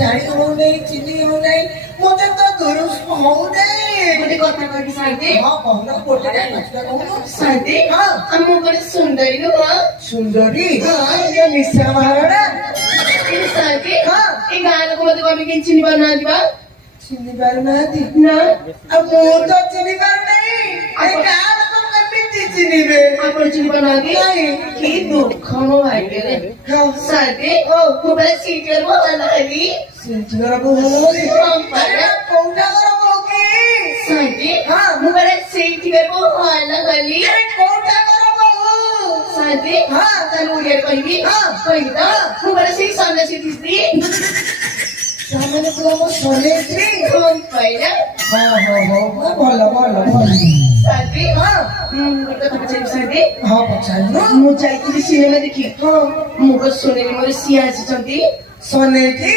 ଜାଣି ହଉନାହିଁ ଚିହ୍ନି ହଉନାହିଁ ମତେ ତ ଦୁରୁସ୍ତ ହଉନାହିଁ ଗୋଟେ କଥା କହିବି ସାଥୀ। ହଁ କହୁନ ଗୋଟେ କଥା କହୁନ ସାଥୀ ଆମ ଗୋଟେ ସୁନ୍ଦରୀ ନୁହଁ ସୁନ୍ଦରୀ ନିଶା ମହାରଣା ସାଥୀ ଏ ଗାଁ ଲୋକ ମତେ କବି କେହି ଚିହ୍ନି ପାରୁନାହାନ୍ତି ବା। ଚିହ୍ନି ପାରୁନାହାନ୍ତି ନା ଆଉ ମୁଁ ତ ଚିହ୍ନି ପାରୁନାହିଁ ଗାଁ ଲୋକ କେମିତି ଚିହ୍ନିବେ ଆପଣ ଚିହ୍ନି ପାରୁନାହାନ୍ତି ନାଇଁ। କି ଦୁଃଖ ମୋ ଭାଗ୍ୟରେ। ସାଥୀ ମୁଁ ପୁରା ସିଟିରେ ଭଲ ହେଲି। ସିଟିର ବୋହୂ ବୋଲି ଆରେ କୋଉଟା ଘର ବୋହୂ କି ସାଥୀ ମୁଁ ପୁରା ସିଟିରେ ଭଲ ହେଲି। ଆରେ କୋଉଟା ଘର ବୋହୂ ସାଥୀ ତାହେଲେ ଓଡ଼ିଆରେ କହିବି କହିବି ତ ମୁଁ ପୁରା ସେଇ ସନ୍ନ୍ୟାସୀ ଦିଦି ତାମାନେ ତୁ ଆମ ସନେଶ୍ରୀ କହିଲା ଭଲ ଭଲ ଭଲ ସାଥୀ ଗୋଟେ କଥା ପଚାରିବି ସାଥୀ। ହଁ ପଚାରୁନ ମୁଁ ଯାଇଥିଲି ସିନେମା ଦେଖି ମୁଁ କଣ ଶୁଣିଲି ମୋର ସିଏ ଆସିଛନ୍ତି ସନେଶ୍ରୀ